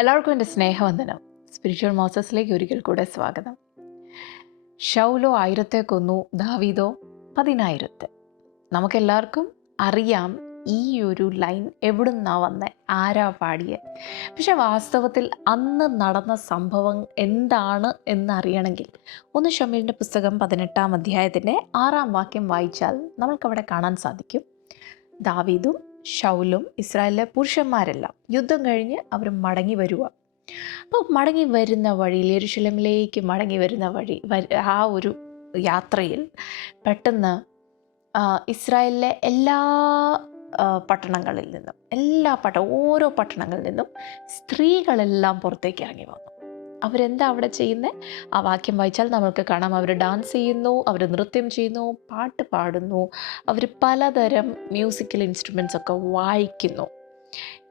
എല്ലാവർക്കും എൻ്റെ സ്നേഹവന്ദനം. സ്പിരിച്വൽ മോസസിലേക്ക് ഒരിക്കൽ കൂടെ സ്വാഗതം. ശൗലോ 1000 കൊന്നു, ദാവീദോ 10,000. നമുക്കെല്ലാവർക്കും അറിയാം ഈ ഒരു ലൈൻ എവിടുന്നാ വന്നേ, ആരാ പാടിയെ. പക്ഷെ വാസ്തവത്തിൽ അന്ന് നടന്ന സംഭവം എന്താണ് എന്നറിയണമെങ്കിൽ ഒന്ന് ശമൂവേലിൻ്റെ പുസ്തകം 18-ാം അധ്യായത്തിൻ്റെ 6-ാം വാക്യം വായിച്ചാൽ നമ്മൾക്കവിടെ കാണാൻ സാധിക്കും. ദാവീദും ശൗലും ഇസ്രായേലിലെ പുരുഷന്മാരെല്ലാം യുദ്ധം കഴിഞ്ഞ് അവർ മടങ്ങി വരിക. അപ്പോൾ മടങ്ങി വരുന്ന വഴിയിൽ, യെരുശലേമിലേക്ക് മടങ്ങി വരുന്ന ആ ഒരു യാത്രയിൽ പെട്ടെന്ന് ഇസ്രായേലിലെ എല്ലാ പട്ടണങ്ങളിൽ നിന്നും ഓരോ പട്ടണങ്ങളിൽ നിന്നും സ്ത്രീകളെല്ലാം പുറത്തേക്ക് ഇറങ്ങി വന്നു. അവരെന്താ അവിടെ ചെയ്യുന്നത്? ആ വാക്യം വായിച്ചാൽ നമ്മൾക്ക് കാണാം. അവർ ഡാൻസ് ചെയ്യുന്നു, അവർ നൃത്യം ചെയ്യുന്നു, പാട്ട് പാടുന്നു, അവർ പലതരം മ്യൂസിക്കൽ ഇൻസ്ട്രുമെൻറ്റ്സ് ഒക്കെ വായിക്കുന്നു.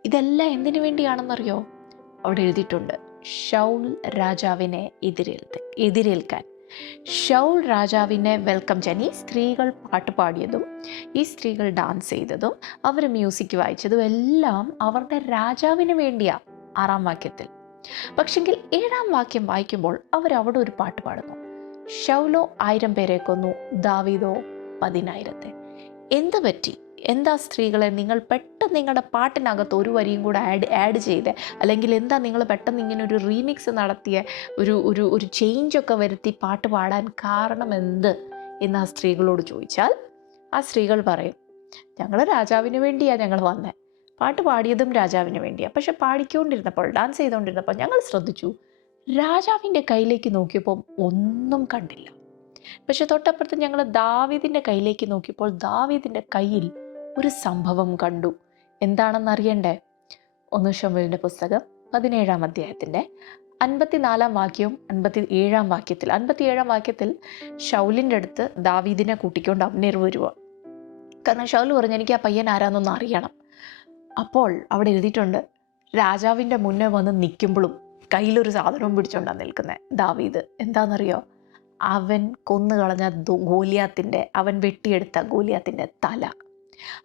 ഇതെല്ലാം എന്തിനു വേണ്ടിയാണെന്നറിയോ? അവിടെ എഴുതിയിട്ടുണ്ട്, ശൗൽ രാജാവിനെ എതിരേൽക്കാൻ. ശൗൽ രാജാവിനെ വെൽക്കം ചെയ്യാൻ ഈ സ്ത്രീകൾ പാട്ട് പാടിയതും ഈ സ്ത്രീകൾ ഡാൻസ് ചെയ്തതും അവർ മ്യൂസിക് വായിച്ചതും എല്ലാം അവരുടെ രാജാവിന് വേണ്ടിയാ 6-ാം വാക്യത്തിൽ. പക്ഷെങ്കിൽ 7-ാം വാക്യം വായിക്കുമ്പോൾ അവരവിടെ ഒരു പാട്ട് പാടുന്നു. ശൗലോ 1000 പേരെ കൊന്നു, ദാവീദോ 10,000. എന്ത് പറ്റി? എന്താ സ്ത്രീകളെ നിങ്ങൾ പെട്ടെന്ന് നിങ്ങളുടെ പാട്ടിനകത്ത് ഒരു വരിയും കൂടെ ആഡ് ചെയ്ത്, അല്ലെങ്കിൽ എന്താ നിങ്ങൾ പെട്ടെന്ന് ഇങ്ങനെ ഒരു റീമിക്സ് നടത്തിയ ഒരു ചേഞ്ചൊക്കെ വരുത്തി പാട്ട് പാടാൻ കാരണം എന്ത് എന്ന് ആ സ്ത്രീകളോട് ചോദിച്ചാൽ ആ സ്ത്രീകൾ പറയും, ഞങ്ങൾ രാജാവിന് വേണ്ടിയാണ് ഞങ്ങൾ വന്നേ, പാട്ട് പാടിയതും രാജാവിന് വേണ്ടിയാണ്. പക്ഷെ പാടിക്കൊണ്ടിരുന്നപ്പോൾ, ഡാൻസ് ചെയ്തുകൊണ്ടിരുന്നപ്പോൾ ഞങ്ങൾ ശ്രദ്ധിച്ചു, രാജാവിൻ്റെ കയ്യിലേക്ക് നോക്കിയപ്പോൾ ഒന്നും കണ്ടില്ല. പക്ഷെ തൊട്ടപ്പുറത്ത് ഞങ്ങൾ ദാവീദിൻ്റെ കയ്യിലേക്ക് നോക്കിയപ്പോൾ ദാവീദിൻ്റെ കയ്യിൽ ഒരു സംഭവം കണ്ടു. എന്താണെന്ന് അറിയണ്ടേ? ഒന്ന് ശമൂവേലിൻ്റെ പുസ്തകം 17-ാം അധ്യായത്തിൻ്റെ 54-ാം വാക്യവും 57-ാം വാക്യത്തിൽ 57-ാം വാക്യത്തിൽ ശൗലിൻ്റെ അടുത്ത് ദാവീദിനെ കൂട്ടിക്കൊണ്ട് അബ്നേർ വരുക. കാരണം ശൗൽ പറഞ്ഞു, എനിക്ക് ആ പയ്യൻ ആരാന്നൊന്ന് അറിയണം. അപ്പോൾ അവിടെ എഴുതിയിട്ടുണ്ട്, രാജാവിൻ്റെ മുന്നേ വന്ന് നിൽക്കുമ്പോഴും കയ്യിലൊരു സാധനവും പിടിച്ചുകൊണ്ടാണ് നിൽക്കുന്നത് ദാവീദ്. എന്താണെന്നറിയോ? അവൻ കൊന്നുകളഞ്ഞ അവൻ വെട്ടിയെടുത്ത ഗോലിയാത്തിൻ്റെ തല.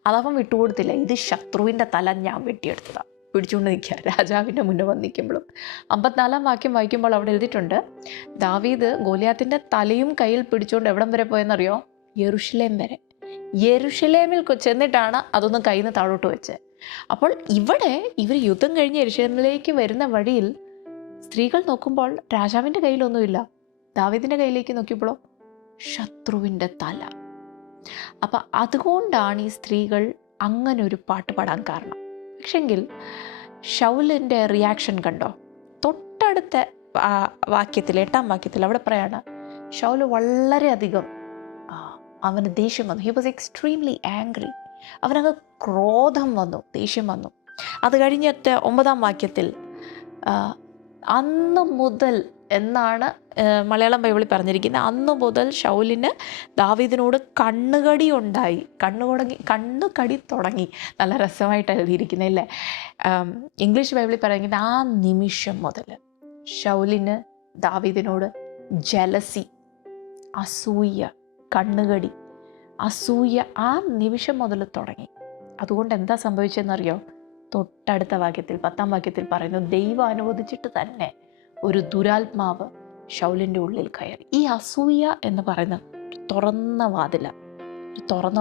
അതവൻ വിട്ടുകൊടുത്തില്ല. ഇത് ശത്രുവിൻ്റെ തല ഞാൻ വെട്ടിയെടുത്തതാണ്, പിടിച്ചുകൊണ്ട് നിൽക്കുക രാജാവിൻ്റെ മുന്നേ വന്ന് നിൽക്കുമ്പോഴും. 54-ാം വാക്യം വായിക്കുമ്പോൾ അവിടെ എഴുതിയിട്ടുണ്ട്, ദാവീദ് ഗോലിയാത്തിൻ്റെ തലയും കയ്യിൽ പിടിച്ചുകൊണ്ട് എവിടം വരെ പോയെന്നറിയോ? യെരുശലേം വരെ. യെരുശലേമിൽ ചെന്നിട്ടാണ് അതൊന്ന് കയ്യിൽ നിന്ന് താഴോട്ട് വെച്ചത്. അപ്പോൾ ഇവിടെ ഇവർ യുദ്ധം കഴിഞ്ഞ് യെരുശലേമിലേക്ക് വരുന്ന വഴിയിൽ സ്ത്രീകൾ നോക്കുമ്പോൾ രാജാവിൻ്റെ കയ്യിലൊന്നുമില്ല. ദാവീദിൻ്റെ കയ്യിലേക്ക് നോക്കിയപ്പോഴോ ശത്രുവിൻ്റെ തല. അപ്പം അതുകൊണ്ടാണ് ഈ സ്ത്രീകൾ അങ്ങനെ ഒരു പാട്ട് പാടാൻ കാരണം. പക്ഷെങ്കിൽ ശൗലിൻ്റെ റിയാക്ഷൻ കണ്ടോ? തൊട്ടടുത്ത വാക്യത്തിൽ 8-ാം വാക്യത്തിൽ അവിടെ പറയാണ്, ശൗല് വളരെയധികം അവന് ദേഷ്യം വന്നു. He was extremely angry. അവനങ്ങ് ക്രോധം വന്നു, ദേഷ്യം വന്നു. അത് കഴിഞ്ഞിട്ട് 9-ാം വാക്യത്തിൽ അന്ന് മുതൽ എന്നാണ് മലയാളം ബൈബിളിൽ പറഞ്ഞിരിക്കുന്നത്, അന്ന് മുതൽ ശൗലിന് ദാവീദിനോട് കണ്ണുകടി തുടങ്ങി. നല്ല രസമായിട്ട് എഴുതിയിരിക്കുന്നത് അല്ലേ? ഇംഗ്ലീഷ് ബൈബിളിൽ പറയുന്നത് ആ നിമിഷം മുതൽ ശൗലിന് ദാവീദിനോട് ജലസി, അസൂയ, കണ്ണുകടി, അസൂയ ആ നിമിഷം മുതൽ തുടങ്ങി. അതുകൊണ്ട് എന്താ സംഭവിച്ചതെന്നറിയോ? തൊട്ടടുത്ത വാക്യത്തിൽ 10-ാം വാക്യത്തിൽ പറയുന്നു, ദൈവം അനുവദിച്ചിട്ട് തന്നെ ഒരു ദുരാത്മാവ് ശൗലിൻ്റെ ഉള്ളിൽ കയറി. ഈ അസൂയ എന്ന് പറയുന്ന തുറന്ന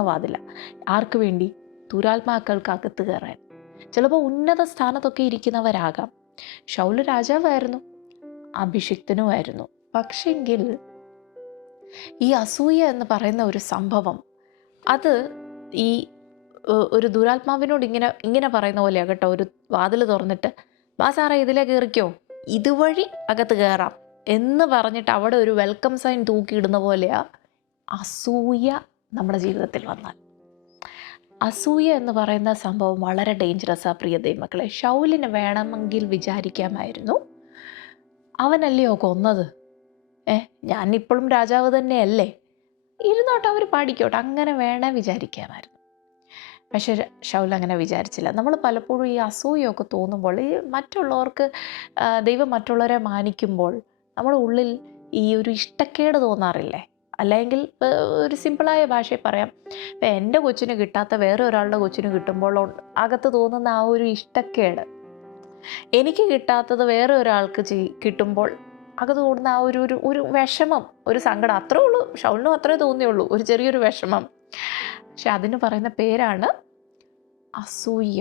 വാതില. ആർക്ക് വേണ്ടി? ദുരാത്മാക്കൾക്ക് അകത്ത് കയറാൻ. ചിലപ്പോൾ ഉന്നത സ്ഥാനത്തൊക്കെ ഇരിക്കുന്നവരാകാം. ശൗല് രാജാവായിരുന്നു, അഭിഷിക്തനുമായിരുന്നു. പക്ഷെങ്കിൽ ഈ അസൂയ എന്ന് പറയുന്ന ഒരു സംഭവം, അത് ഈ ഒരു ദുരാത്മാവിനോട് ഇങ്ങനെ പറയുന്ന പോലെയാണ് കേട്ടോ. ഒരു വാതിൽ തുറന്നിട്ട്, വാ സാറേ ഇതിലേ കയറിക്കോ, ഇതുവഴി അകത്ത് കയറാം എന്ന് പറഞ്ഞിട്ട് അവിടെ ഒരു വെൽക്കം സൈൻ തൂക്കിയിടുന്ന പോലെയാ അസൂയ നമ്മുടെ ജീവിതത്തിൽ വന്നാൽ. അസൂയ എന്ന് പറയുന്ന സംഭവം വളരെ ഡേഞ്ചറസാണ് പ്രിയ ദൈവമക്കളെ. ശൗലിന് വേണമെങ്കിൽ വിചാരിക്കാമായിരുന്നു, അവനല്ലയോ കൊന്നത്, ഞാനിപ്പോഴും രാജാവ് തന്നെയല്ലേ, ഇരുന്നോട്ടെ, അവർ പാടിക്കോട്ടെ, അങ്ങനെ വേണേ വിചാരിക്കാമായിരുന്നു. പക്ഷേ ശൗൽ അങ്ങനെ വിചാരിച്ചില്ല. നമ്മൾ പലപ്പോഴും ഈ അസൂയൊക്കെ തോന്നുമ്പോൾ, ഈ മറ്റുള്ളവർക്ക് ദൈവം മറ്റുള്ളവരെ മാനിക്കുമ്പോൾ നമ്മുടെ ഉള്ളിൽ ഈ ഒരു ഇഷ്ടക്കേട് തോന്നാറില്ലേ? അല്ലെങ്കിൽ ഒരു സിമ്പിളായ ഭാഷയിൽ പറയാം, ഇപ്പം എൻ്റെ കൊച്ചിന് കിട്ടാത്ത വേറെ ഒരാളുടെ കൊച്ചിന് കിട്ടുമ്പോൾ അകത്ത് തോന്നുന്ന ആ ഒരു ഇഷ്ടക്കേട്, എനിക്ക് കിട്ടാത്തത് വേറെ ഒരാൾക്ക് കിട്ടുമ്പോൾ അത് തോന്നുന്ന ആ ഒരു ഒരു ഒരു വിഷമം, ഒരു സങ്കടം, അത്രേ ഉള്ളൂ. ഷൗലിനും അത്രേ തോന്നിയുള്ളൂ, ഒരു ചെറിയൊരു വിഷമം. പക്ഷെ അതിന് പറയുന്ന പേരാണ് അസൂയ.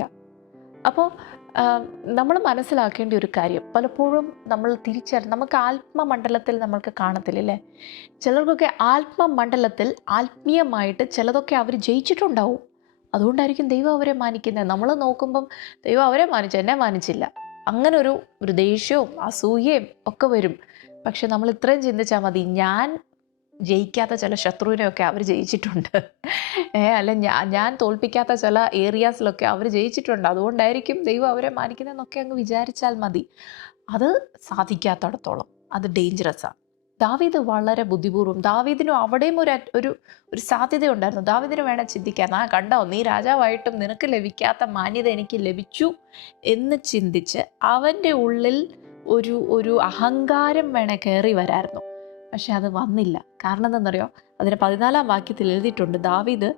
അപ്പോൾ നമ്മൾ മനസ്സിലാക്കേണ്ട ഒരു കാര്യം, പലപ്പോഴും നമ്മൾ നമുക്ക് ആത്മമണ്ഡലത്തിൽ നമ്മൾക്ക് കാണത്തില്ലേ, ചിലർക്കൊക്കെ ആത്മമണ്ഡലത്തിൽ ആത്മീയമായിട്ട് ചിലതൊക്കെ അവർ ജയിച്ചിട്ടുണ്ടാവും. അതുകൊണ്ടായിരിക്കും ദൈവം അവരെ മാനിക്കുന്നത്. നമ്മൾ നോക്കുമ്പം ദൈവം അവരെ മാനിച്ചു, എന്നെ മാനിച്ചില്ല, അങ്ങനെ ഒരു ദേഷ്യവും അസൂയയും ഒക്കെ വരും. പക്ഷെ നമ്മൾ ഇത്രയും ചിന്തിച്ചാൽ മതി, ഞാൻ ജയിക്കാത്ത ചില ശത്രുവിനെയൊക്കെ അവർ ജയിച്ചിട്ടുണ്ട്, അല്ല ഞാൻ തോൽപ്പിക്കാത്ത ചില ഏരിയാസിലൊക്കെ അവർ ജയിച്ചിട്ടുണ്ട്. അതുകൊണ്ടായിരിക്കും ദൈവം അവരെ മാനിക്കുന്നതെന്നൊക്കെ അങ്ങ് വിചാരിച്ചാൽ മതി. അത് സാധിക്കാത്തടത്തോളം അത് ഡേഞ്ചറസാണ്. ദാവീദ് വളരെ ബുദ്ധിപൂർവ്വം, ദാവീദിനും അവിടെയും ഒരു സാധ്യത ഉണ്ടായിരുന്നു. ദാവീദിന് വേണേൽ ചിന്തിക്കാൻ, കണ്ടോ, നീ രാജാവായിട്ടും നിനക്ക് ലഭിക്കാത്ത മാന്യത എനിക്ക് ലഭിച്ചു എന്ന് ചിന്തിച്ച് അവൻ്റെ ഉള്ളിൽ ഒരു അഹങ്കാരം വേണേൽ കയറി വരായിരുന്നു. പക്ഷെ അത് വന്നില്ല. കാരണം എന്താണെന്നറിയോ, അതിന് 14-ാം വാക്യത്തിൽ എഴുതിയിട്ടുണ്ട്, ദാവീദ്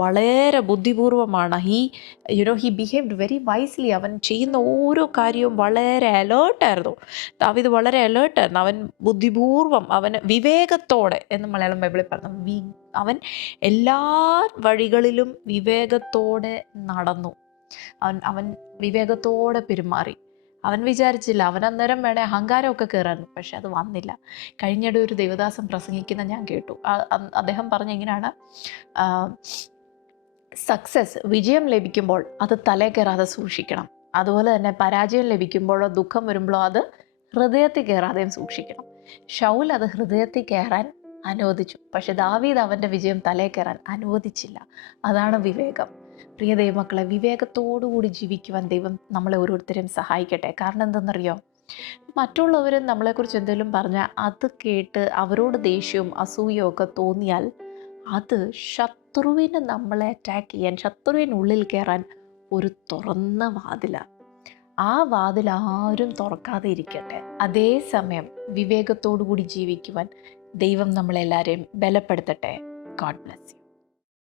വളരെ ബുദ്ധിപൂർവമാണ്. He behaved very wisely. അവൻ ചെയ്യുന്ന ഓരോ കാര്യവും വളരെ അലേർട്ടായിരുന്നു. ദാവീദ് വളരെ അലേർട്ടായിരുന്നു. അവൻ ബുദ്ധിപൂർവം, അവന് വിവേകത്തോടെ എന്ന് മലയാളം ബൈബിളിൽ പറഞ്ഞു, അവൻ എല്ലാ വഴികളിലും വിവേകത്തോടെ നടന്നു. അവൻ വിവേകത്തോടെ പെരുമാറി. അവൻ വിചാരിച്ചില്ല, അവൻ അന്നേരം വേണേ അഹങ്കാരമൊക്കെ കയറായിരുന്നു. പക്ഷെ അത് വന്നില്ല. കഴിഞ്ഞിടെ ഒരു ദേവദാസൻ പ്രസംഗിക്കുന്ന ഞാൻ കേട്ടു. അദ്ദേഹം പറഞ്ഞ എങ്ങനെയാണ്, സക്സസ്, വിജയം ലഭിക്കുമ്പോൾ അത് തലേ കയറാതെ സൂക്ഷിക്കണം. അതുപോലെ തന്നെ പരാജയം ലഭിക്കുമ്പോഴോ ദുഃഖം വരുമ്പോഴോ അത് ഹൃദയത്തിൽ കയറാതെയും സൂക്ഷിക്കണം. ഷൗൽ അത് ഹൃദയത്തിൽ കയറാൻ അനുവദിച്ചു, പക്ഷെ ദാവീദ് അവൻ്റെ വിജയം തലേ കയറാൻ അനുവദിച്ചില്ല. അതാണ് വിവേകം. പ്രിയ ദൈവമക്കളെ, വിവേകത്തോടുകൂടി ജീവിക്കുവാൻ ദൈവം നമ്മളെ ഓരോരുത്തരെയും സഹായിക്കട്ടെ. കാരണം എന്തെന്നറിയോ, മറ്റുള്ളവർ നമ്മളെക്കുറിച്ച് എന്തെങ്കിലും പറഞ്ഞാൽ അത് കേട്ട് അവരോട് ദേഷ്യവും അസൂയവും ഒക്കെ തോന്നിയാൽ അത് ശത്രുവിനെ നമ്മളെ അറ്റാക്ക് ചെയ്യാൻ, ശത്രുവിനുള്ളിൽ കയറാൻ ഒരു തുറന്ന വാതിലാണ്. ആ വാതിൽ ആരും തുറക്കാതെ ഇരിക്കട്ടെ. അതേസമയം വിവേകത്തോടു കൂടി ജീവിക്കുവാൻ ദൈവം നമ്മളെല്ലാവരെയും ബലപ്പെടുത്തട്ടെ. God bless you.